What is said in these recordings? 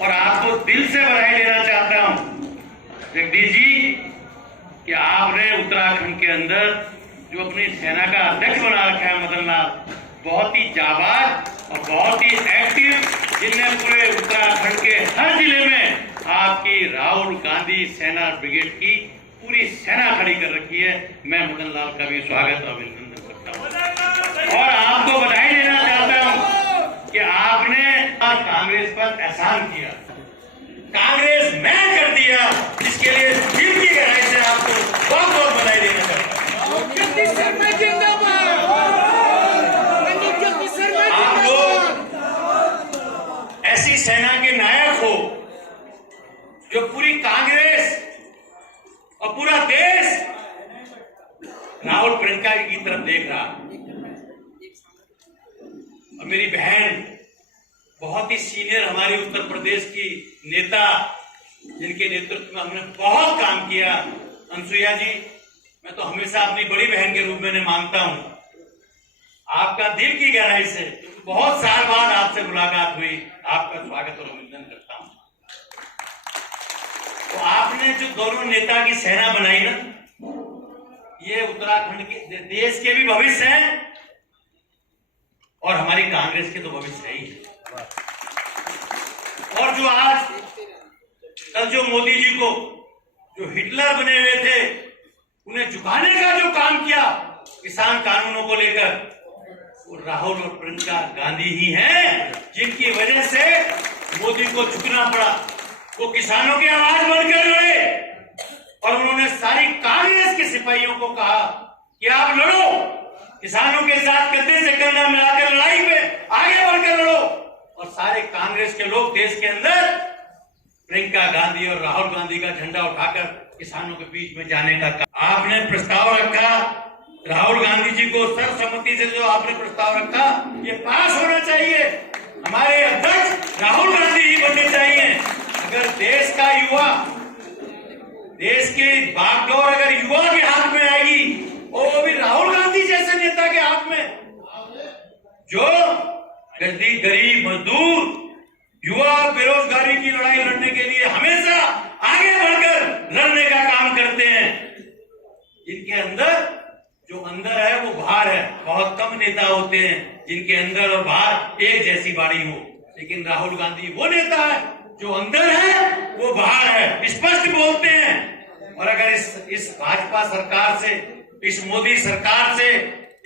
और आपको दिल से बधाई देना चाहता हूं जगदीश जी कि आपने उत्तराखंड के अंदर जो अपनी सेना का अध्यक्ष बना रखा है मदन लाल, बहुत ही जाबाज और बहुत ही एक्टिव, जिनने पूरे उत्तराखंड के हर जिले में आपकी राहुल गांधी सेना ब्रिगेड की पूरी सेना खड़ी कर रखी है। मैं मदन लाल का भी स्वागत और अभिनंदन करता हूं और आपको बधाई देना चाहता हूं कि आपने कांग्रेस पर एहसान किया, कांग्रेस मैं कर दिया, जिसके लिए दिल की गहराई से आपको बहुत बहुत बधाई देना चाहता हूं। आप लोग ऐसी सेना के नायक हो जो पूरी कांग्रेस और पूरा देश राहुल प्रियंका की तरफ देख रहा। और मेरी बहन बहुत ही सीनियर हमारी उत्तर प्रदेश की नेता, जिनके नेतृत्व में हमने बहुत काम किया, अनसुईया जी, मैं तो हमेशा अपनी बड़ी बहन के रूप में मानता हूं। आपका दिल की गहराई से बहुत साल बाद आपसे मुलाकात हुई, आपका स्वागत और अभिनंदन करता हूं। तो आपने जो दोनों नेता की सेना बनाई ना, ये उत्तराखंड के देश के भी भविष्य हैं और हमारी कांग्रेस के तो भविष्य है ही। और जो आज कल जो मोदी जी को जो हिटलर बने हुए थे उन्हें झुकाने का जो काम किया किसान कानूनों को लेकर, वो राहुल और प्रियंका गांधी ही हैं जिनकी वजह से मोदी को झुकना पड़ा। वो किसानों की आवाज बनकर लड़े और उन्होंने सारी कांग्रेस के सिपाहियों को कहा कि आप लड़ो, किसानों के साथ कंधे से कंधा मिलाकर लड़ाई में आगे बढ़कर लड़ो। और सारे कांग्रेस के लोग देश के अंदर प्रियंका गांधी और राहुल गांधी का झंडा उठाकर किसानों के बीच में जाने का आपने प्रस्ताव रखा। राहुल गांधी जी को सर्वसम्मति से जो आपने प्रस्ताव रखा, ये पास होना चाहिए। हमारे अध्यक्ष राहुल गांधी जी बनने चाहिए। अगर देश का युवा, देश की बागडोर अगर युवा के हाथ में आएगी और वो भी राहुल गांधी जैसे नेता के हाथ में, जो गरीब मजदूर युवा बेरोजगारी की लड़ाई लड़ने के लिए हमेशा आगे बढ़कर लड़ने का काम करते हैं, जिनके अंदर जो अंदर है वो बाहर है। बहुत कम नेता होते हैं जिनके अंदर और बाहर एक जैसी बाड़ी हो, लेकिन राहुल गांधी वो नेता है जो अंदर है वो बाहर है, स्पष्ट बोलते हैं। और अगर इस भाजपा सरकार से, इस मोदी सरकार से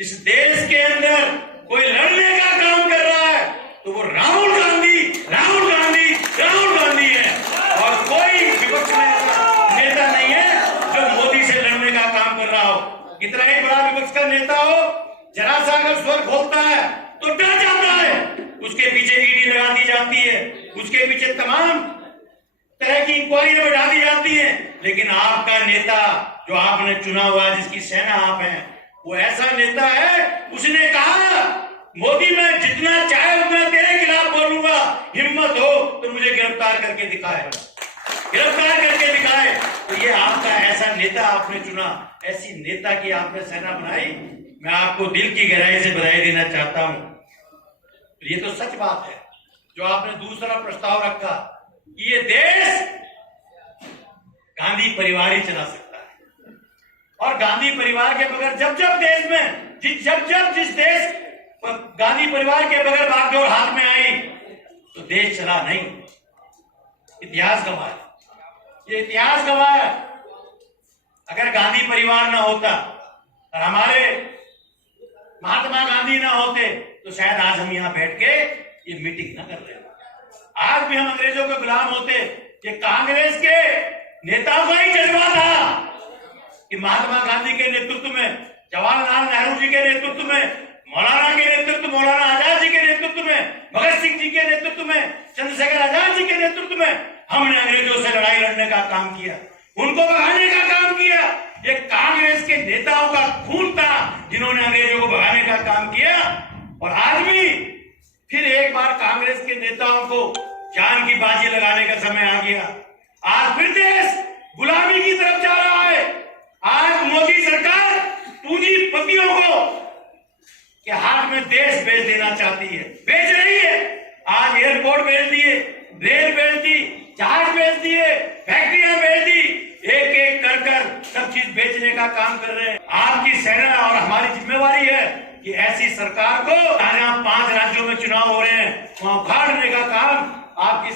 इस देश के अंदर कोई लड़ने का काम कर रहा है तो वो राहुल गांधी, राहुल गांधी, राहुल गांधी है। और कोई विपक्ष में नेता नहीं है जो मोदी से लड़ने का काम कर रहा हो। कितना ही बड़ा विपक्ष का नेता हो, जरा सा अगर स्वर खोलता है तो डर जाता है, उसके पीछे ईडी लगा दी जाती है, उसके पीछे तमाम तरह की इंक्वायरियां बढ़ा दी जाती है। लेकिन आपका नेता जो आपने चुना हुआ, जिसकी सेना आप हैं, वो ऐसा नेता है, उसने कहा मोदी मैं जितना चाहे उतना तेरे खिलाफ बोलूंगा, हिम्मत हो तो मुझे गिरफ्तार करके दिखाए, गिरफ्तार करके दिखाए। तो ये आपका ऐसा नेता आपने चुना, ऐसी नेता की आपने सेना बनाई। मैं आपको दिल की गहराई से बधाई देना चाहता हूं। ये तो सच बात है जो आपने दूसरा प्रस्ताव रखा कि ये देश गांधी परिवार ही चला सकता है। और गांधी परिवार के बगैर जब देश में जिस देश गांधी परिवार के बगैर बागडोर हाथ में आई तो देश चला नहीं। इतिहास गवाह, ये इतिहास गवाह। अगर गांधी परिवार ना होता और हमारे महात्मा गांधी ना होते तो शायद आज हम यहां बैठ के ये मीटिंग ना कर रहे। आज भी हम अंग्रेजों के गुलाम होते। ये कांग्रेस के नेताओं का ही जज्बा था कि महात्मा गांधी के नेतृत्व में, जवाहरलाल नेहरू जी के नेतृत्व में, मौलाना के नेतृत्व, मौलाना आजाद जी के नेतृत्व में, भगत सिंह जी के नेतृत्व में, चंद्रशेखर आजाद जी के नेतृत्व में हमने अंग्रेजों से लड़ाई लड़ने का काम किया, उनको भगाने का काम किया। ये कांग्रेस के नेताओं का खून था जिन्होंने अंग्रेजों को भगाने का काम किया। और आज भी फिर एक बार कांग्रेस के नेताओं को जान की बाजी लगाने का समय आ गया। आज फिर देश गुलामी की तरफ जा रहा है। आज मोदी सरकार पूंजीपतियों को के हाथ में देश बेच देना चाहती है, बेच रही है। आज एयरपोर्ट बेच दिए, रेल बेच दी,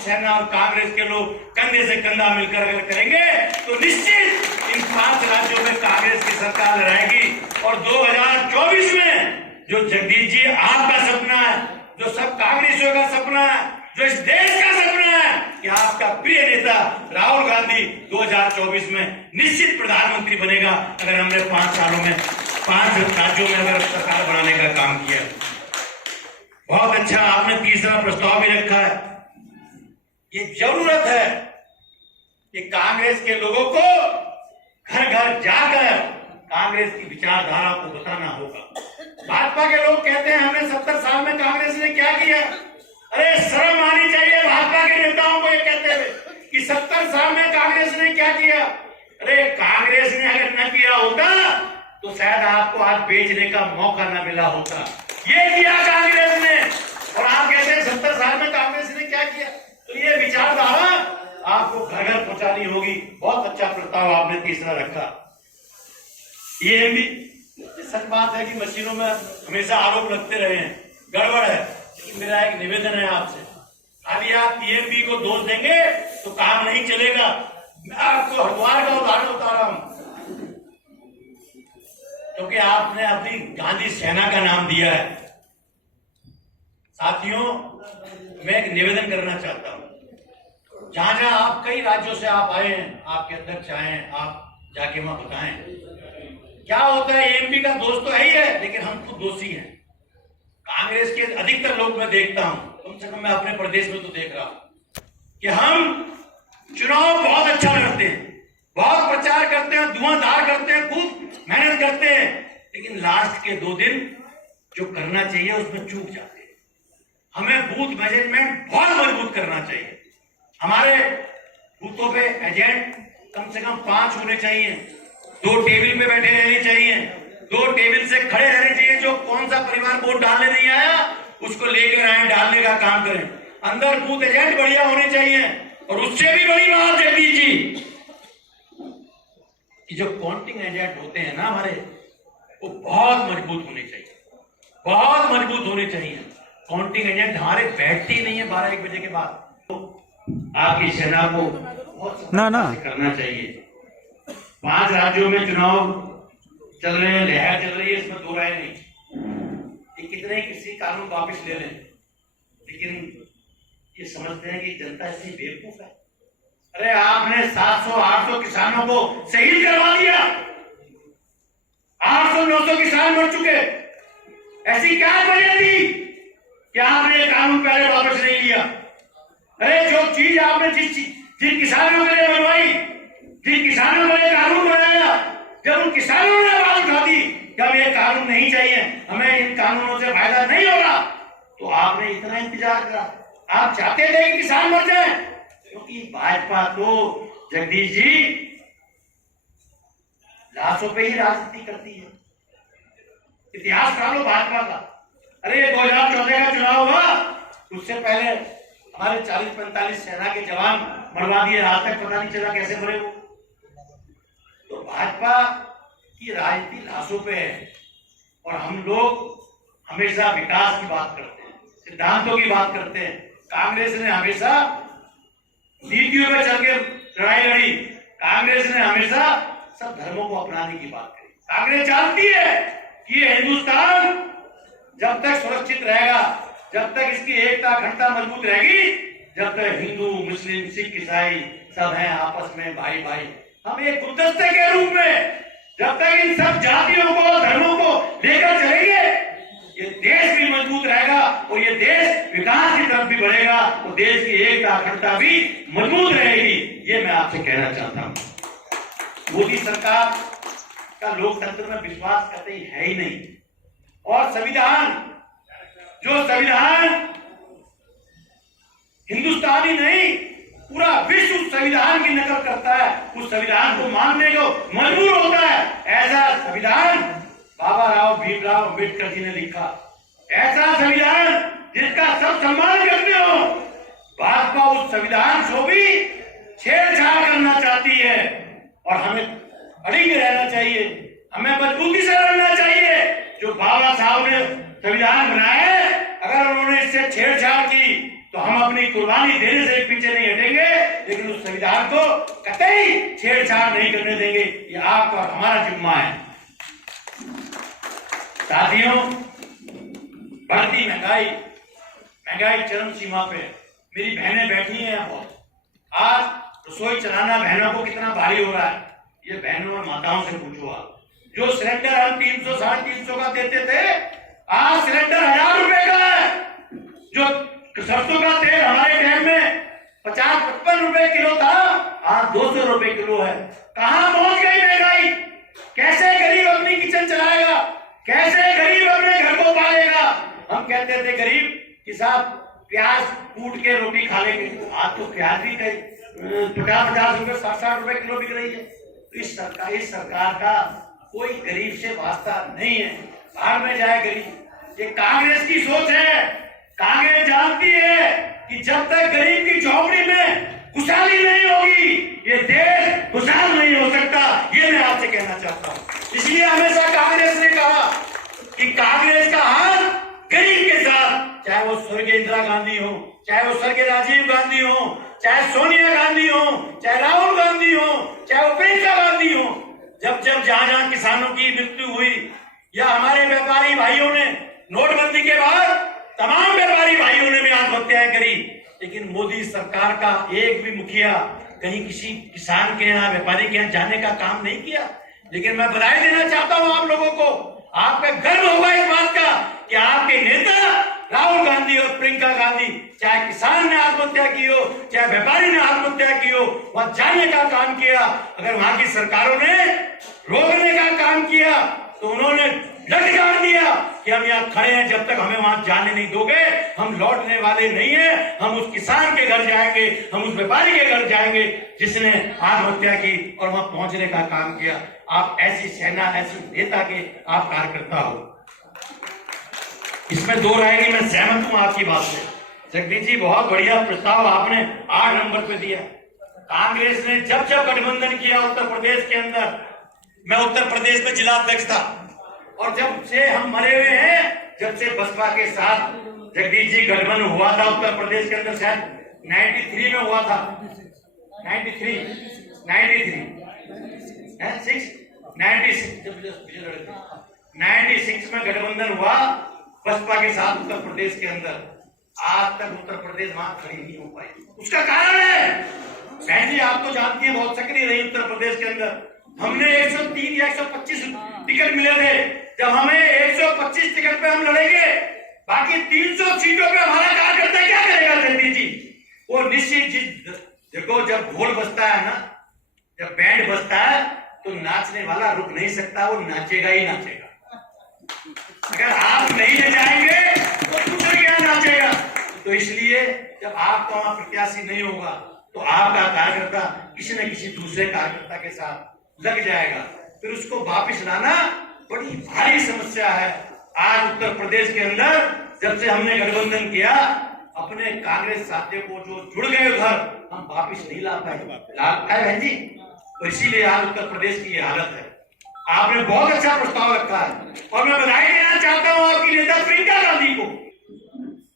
सेना और कांग्रेस के लोग कंधे से कंधा मिलकर अगर करेंगे तो निश्चित इन 5 राज्यों में कांग्रेस की सरकार रहेगी। और 2024 में जो जगदीश जी आपका सपना है, जो सब कांग्रेसियों का सपना है, जो इस देश का सपना है कि आपका प्रिय नेता राहुल गांधी 2024 में निश्चित प्रधानमंत्री बनेगा अगर हमने 5 सालों में 5 राज्यों में अगर सरकार बनाने का काम किया। बहुत अच्छा आपने तीसरा प्रस्ताव भी रखा है। ये जरूरत है कि कांग्रेस के लोगों को घर घर जाकर कांग्रेस की विचारधारा को बताना होगा। भाजपा के लोग कहते हैं हमने 70 साल में कांग्रेस ने क्या किया। अरे शर्म आनी चाहिए भाजपा के नेताओं को ये कहते हुए कि 70 साल में कांग्रेस ने क्या किया। अरे कांग्रेस ने अगर न किया होता तो शायद आपको आज बेचने का मौका न मिला होता। ये किया कांग्रेस ने और आप कहते हैं 70 साल में कांग्रेस ने क्या किया। तो ये विचारधारा आपको घर घर पहुंचानी होगी। बहुत अच्छा प्रस्ताव आपने तीसरा रखा। ये भी सच बात है कि मशीनों में हमेशा आरोप लगते रहे हैं, गड़बड़ है। लेकिन मेरा एक निवेदन है आपसे, खाली आप पीएमबी को दोष देंगे तो काम नहीं चलेगा। मैं आपको हरिद्वार का उदाहरण बता रहा हूं क्योंकि आपने अपनी गांधी सेना का नाम दिया है। साथियों, मैं एक निवेदन करना चाहता हूं, जहां जहां आप कई राज्यों से आप आए हैं, आपके अध्यक्ष आए हैं, आप जाके वहां बताएं क्या होता है। एमपी का दोष तो है ही है, लेकिन हम खुद दोषी हैं। कांग्रेस के अधिकतर लोग मैं देखता हूं, कम से कम मैं अपने प्रदेश में तो देख रहा हूं कि हम चुनाव बहुत अच्छा लड़ते हैं, बहुत प्रचार करते हैं, धुआंधार करते हैं, खूब मेहनत करते हैं, लेकिन लास्ट के 2 दिन जो करना चाहिए उसमें चूक जाते हैं। हमें बूथ मैनेजमेंट बहुत मजबूत करना चाहिए। हमारे बूथों पे एजेंट कम से कम 5 होने चाहिए, 2 टेबल पे बैठे रहने चाहिए, 2 टेबल से खड़े रहने चाहिए। जो कौन सा परिवार वोट डालने नहीं आया उसको लेकर आए, डालने का काम करें। अंदर बूथ एजेंट बढ़िया होने चाहिए। और उससे भी बड़ी बात जगदीश जी कि जो काउंटिंग एजेंट होते हैं ना हमारे, वो बहुत मजबूत होने चाहिए, बहुत मजबूत होने चाहिए। काउंटिंग एजेंट हमारे बैठते ही नहीं है 12-1 बजे के बाद। तो आपकी सेना को बहुत करना चाहिए। 5 राज्यों में चुनाव चल रहे हैं, लहर चल रही है, इसमें 2 राय नहीं। ये कितने ही किसी कानून वापिस ले लें, लेकिन ये समझते हैं कि जनता इतनी बेवकूफ है। अरे आपने 700-800 किसानों को शहीद करवा दिया, 800-900 किसान मर चुके। ऐसी क्या वजह थी कि आपने ये कानून पहले वापस नहीं लिया। अरे जो चीज आपने जिन किसानों के लिए बनवाई, जिन किसानों के लिए कानून बनाया, जब उन किसानों ने आवाज उठा दी कि अब ये कानून नहीं चाहिए, हमें इन कानूनों से फायदा नहीं होगा, तो आपने इतना इंतजार करा। आप चाहते थे कि किसान मर जाए, क्योंकि भाजपा तो जगदीश जी लाशों पे ही राजनीति करती है। इतिहास पढ़ा लो भाजपा का। अरे ये 2014 का चुनाव हुआ, उससे पहले हमारे 40-45 सेना के जवान मरवा दिए, आज तक पता नहीं चला कैसे मरे वो। तो भाजपा की राजनीति लाशों पे है और हम लोग हमेशा विकास की बात करते हैं, सिद्धांतों की बात करते हैं। कांग्रेस ने हमेशा नीतियों में चल के लड़ाई लड़ी, कांग्रेस ने हमेशा सब धर्मों को अपनाने की बात करी। कांग्रेस जानती है कि ये हिंदुस्तान जब तक सुरक्षित रहेगा, जब तक इसकी एकता अखंडता मजबूत रहेगी, जब तक हिंदू मुस्लिम सिख ईसाई सब हैं आपस में भाई भाई, हम एक गुलदस्ते के रूप में जब तक इन सब जातियों को धर्मों को लेकर चलेंगे, ये देश भी मजबूत रहेगा और ये देश विकास की तरफ भी बढ़ेगा और देश की एकता अखंडता भी मजबूत रहेगी। ये मैं आपसे कहना चाहता हूं। मोदी सरकार का लोकतंत्र में विश्वास कतई है ही नहीं। और संविधान, जो संविधान हिंदुस्तानी नहीं पूरा विश्व संविधान की नकल करता है, उस संविधान को मानने को मजबूर होता है। ऐसा संविधान बाबा राव भीमराव अम्बेडकर जी ने लिखा, ऐसा संविधान जिसका सब सम्मान करते हो। भाजपा उस संविधान को भी छेड़छाड़ करना चाहती है और हमें अड़िग रहना चाहिए, हमें मजबूती से लड़ना चाहिए। जो बाबा साहब ने संविधान बनाया है, अगर उन्होंने इससे छेड़छाड़ की तो हम अपनी कुर्बानी देने से पीछे नहीं हटेंगे, लेकिन उस संविधान को कतई छेड़छाड़ नहीं करने देंगे। ये आपका और हमारा जिम्मा है। साथियों, बढ़ती महंगाई चरम सीमा पे। मेरी बहनें बैठी हैं यहाँ बहुत। आज रसोई चलाना बहनों को कितना भारी हो रहा है, ये बहनों और माताओं से पूछो आप। जो सिलेंडर हम 300 350 का देते थे, आज सिलेंडर 1000 रुपए का है। जो सरसों का तेल हमारे टाइम में 50-55 रुपए किलो था, आज 200 रुपए किलो है। कहां पहुंच गई महंगाई? कैसे गरीब अपनी किचन चलाएगा? कैसे गरीब अपने घर को पालेगा? हम कहते थे गरीब कि साहब प्याज कूट के रोटी खा लेंगे, आज तो प्याज भी 50-50 रुपए 60-60 रुपए किलो बिक रही है। तो इस सरकार का कोई गरीब से वास्ता नहीं है। बाहर में जाए गरीब। ये कांग्रेस की सोच है। कांग्रेस जानती है कि जब तक गरीब की झोपड़ी में खुशहाली नहीं होगी, ये देश खुशहाल नहीं हो सकता। ये मैं आपसे कहना चाहता हूं। इसलिए हमेशा कांग्रेस ने कहा कि कांग्रेस का हाथ गरीब के साथ, चाहे वो स्वर्गीय इंदिरा गांधी हो, चाहे वो स्वर्गीय राजीव गांधी हो, चाहे सोनिया गांधी हो, चाहे राहुल गांधी हो, चाहे वो प्रियंका गांधी हो। जब जहां किसानों की मृत्यु हुई, या हमारे व्यापारी भाइयों ने नोटबंदी के बाद तमाम व्यापारी भाइयों ने भी आत्महत्याएं करी, लेकिन मोदी सरकार का एक भी मुखिया कहीं किसी किसान के यहाँ, व्यापारी के यहाँ जाने का काम नहीं किया। लेकिन मैं बधाई देना चाहता हूं आप लोगों को। आपका गर्व होगा इस बात का कि आपके नेता राहुल गांधी और प्रियंका गांधी, चाहे किसान ने आत्महत्या की हो, चाहे व्यापारी ने आत्महत्या की हो, वहां जाने का काम किया। अगर वहां की सरकारों ने रोकने का काम किया तो उन्होंने लटकार दिया कि हम यहाँ खड़े हैं, जब तक हमें वहां जाने नहीं दोगे हम लौटने वाले नहीं है। हम उस किसान के घर जाएंगे, हम उस व्यापारी के घर जाएंगे जिसने आत्महत्या की और वहां पहुंचने का काम किया। आप ऐसी सेना, ऐसी नेता के आप कार्यकर्ता हो, इसमें दो राय नहीं। मैं सहमत हूं आपकी बात से। जगदीश जी, बहुत बढ़िया प्रस्ताव आपने 8 नंबर पे दिया। कांग्रेस ने जब गठबंधन किया उत्तर प्रदेश के अंदर, मैं उत्तर प्रदेश में जिला अध्यक्ष था, और जब से हम मरे हुए हैं, जब से बसपा के साथ जगदीश जी गठबंधन हुआ था उत्तर प्रदेश के अंदर, शायद 93 में हुआ था, 96 में गठबंधन हुआ बसपा के साथ उत्तर प्रदेश के अंदर। आज तक उत्तर प्रदेश वहां खड़ी नहीं हो पाई। उसका कारण है, बहन जी आप तो जानती है, बहुत सक्रिय रही उत्तर प्रदेश के अंदर। हमने 103 या 125 टिकट मिले थे। जब हमें 125 टिकट पे हम लड़ेंगे, बाकी 300 सीटों पे हमारा कार्यकर्ता क्या करेगा जगदीश जी? वो निश्चित देखो, जब ढोल बजता है ना, जब बैंड बजता है, तो नाचने वाला रुक नहीं सकता, वो नाचेगा ही नाचेगा। अगर आप नहीं ले जाएंगे तो दूसरा क्या नाचेगा? तो इसलिए जब आपका वहां प्रत्याशी नहीं होगा, तो आपका कार्यकर्ता किसी न किसी दूसरे कार्यकर्ता के साथ लग जाएगा। फिर उसको वापिस लाना बड़ी भारी समस्या है। आज उत्तर प्रदेश के अंदर जब से हमने गठबंधन किया, अपने कांग्रेस साथियों को जो जुड़ गए उधर, हम वापिस नहीं ला पाए बहन जी। तो इसीलिए आज उत्तर प्रदेश की ये हालत है। आपने बहुत अच्छा प्रस्ताव रखा है, और मैं बधाई देना चाहता हूं आपकी नेता प्रियंका गांधी को।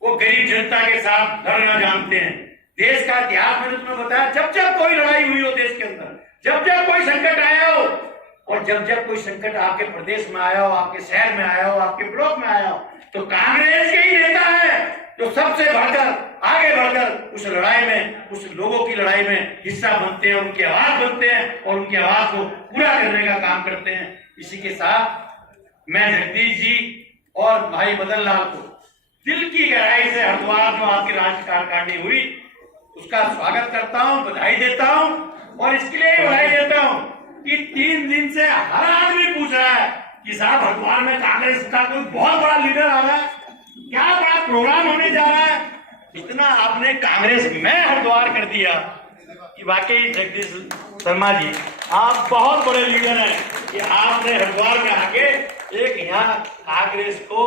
वो गरीब जनता के साथ लड़ना जानते हैं। देश का इतिहास मैंने तुम्हें बताया, जब कोई लड़ाई हुई हो देश के अंदर, जब कोई संकट आया हो, और जब कोई संकट आपके प्रदेश में आया हो, आपके शहर में आया हो, आपके ब्लॉक में आया हो, तो कांग्रेस के ही नेता है जो सबसे बढ़कर आगे बढ़कर उस लड़ाई में, उस लोगों की लड़ाई में हिस्सा बनते हैं, उनकी आवाज बनते हैं और उनकी आवाज को पूरा करने का काम करते हैं। इसी के साथ मैं जगदीश जी और भाई मदन लाल को दिल की गहराई से हरिद्वार जो आपकी राज्य कार्यकारिणी हुई, उसका स्वागत करता हूं, बधाई देता हूं। और इसके लिए बधाई देता हूं कि 3 दिन से हर आदमी पूछ रहा है कि साहब हरिद्वार में कांग्रेस का कोई बहुत बड़ा लीडर आ रहा है, क्या बड़ा प्रोग्राम होने जा रहा है। इतना आपने कांग्रेस में हरिद्वार कर दिया कि वाकई जगदीश शर्मा जी आप बहुत बड़े लीडर हैं कि आपने हरिद्वार में आके एक यहाँ कांग्रेस को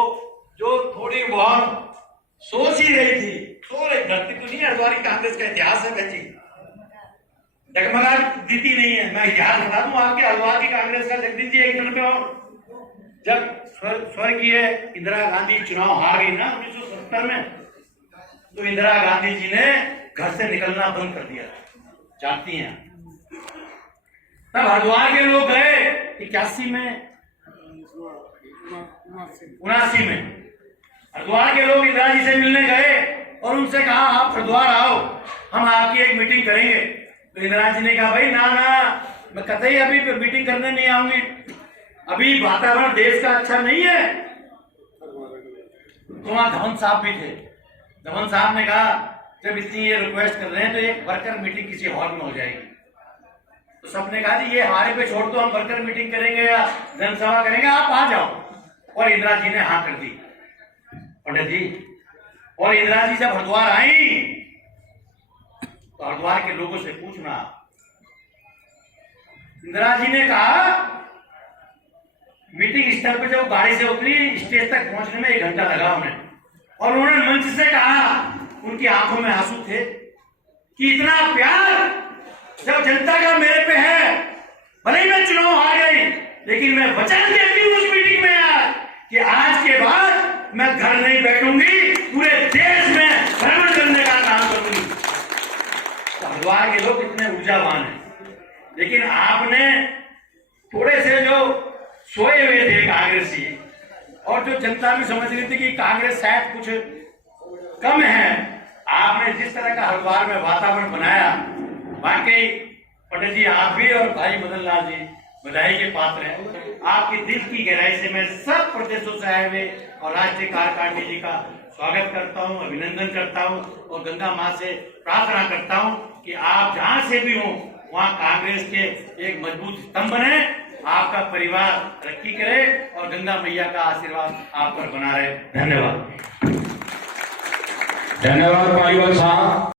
जो थोड़ी बहुत सोच ही रही थी, सो रही धरती तो नहीं, हरिद्वार की कांग्रेस का इतिहास है बहन जी, डगमगा दीती नहीं है। मैं इतिहास बता दूं आपके हरिद्वार की कांग्रेस का जगदीश जी, एक मिनट में। और जब स्वर्गीय इंदिरा गांधी चुनाव हार गई ना 1970 में, तो इंदिरा गांधी जी ने घर से निकलना बंद कर दिया, जानती हैं। तब हरिद्वार के लोग गए 81 में, 79 में हरिद्वार के लोग इंदिरा जी से मिलने गए और उनसे कहा आप हरिद्वार आओ, हम आपकी एक मीटिंग करेंगे। तो इंदिरा जी ने कहा भाई ना ना, मैं कतई अभी मीटिंग करने नहीं आऊंगी, अभी वातावरण देश का अच्छा नहीं है। तो वहां धवन साहब भी थे। धवन साहब ने कहा जब इतनी ये रिक्वेस्ट कर रहे हैं तो एक वर्कर मीटिंग किसी हॉल में हो जाएगी। तो सबने कहा जी ये हमारे पे छोड़ दो, हम वर्कर मीटिंग करेंगे या जनसभा करेंगे, आप आ जाओ। और इंदिरा जी ने हाँ कर दी पंडित जी। और इंदिरा जी जब हरिद्वार आई तो हरिद्वार के लोगों से पूछना, इंदिरा जी ने कहा मीटिंग स्थल पर जब गाड़ी से उतरी स्टेज तक पहुंचने में 1 घंटा लगा उन्हें। और उन्होंने मंच से कहा, उनकी आंखों में आंसू थे कि इतना प्यार जब जनता का मेरे पे है, भले ही मैं चुनाव हार गई लेकिन मैं वचन देती हूँ उस मीटिंग में यार कि आज के बाद मैं घर नहीं बैठूंगी, पूरे देश में भ्रमण करने का काम करूंगी। तो हरिद्वार के लोग इतने ऊर्जावान हैं, लेकिन आपने थोड़े से जो सोए हुए थे कांग्रेसी और जो जनता भी समझ रही थी कि कांग्रेस शायद कुछ कम है, आपने जिस तरह का हरिद्वार में वातावरण बनाया, वाकई पंडित जी आप भी और भाई मदन लाल जी बधाई के पात्र हैं। आपके दिल की गहराई से मैं सब प्रदेशों से आए हुए और राष्ट्रीय कार्यकारिणी जी का स्वागत करता हूं, अभिनंदन करता हूं और गंगा मां से प्रार्थना करता हूं कि आप जहां से भी हो वहां कांग्रेस के एक मजबूत स्तंभ बने, आपका परिवार तरक्की करे और गंगा मैया का आशीर्वाद आप पर बना रहे। धन्यवाद। धन्यवाद पालीवाल साहब।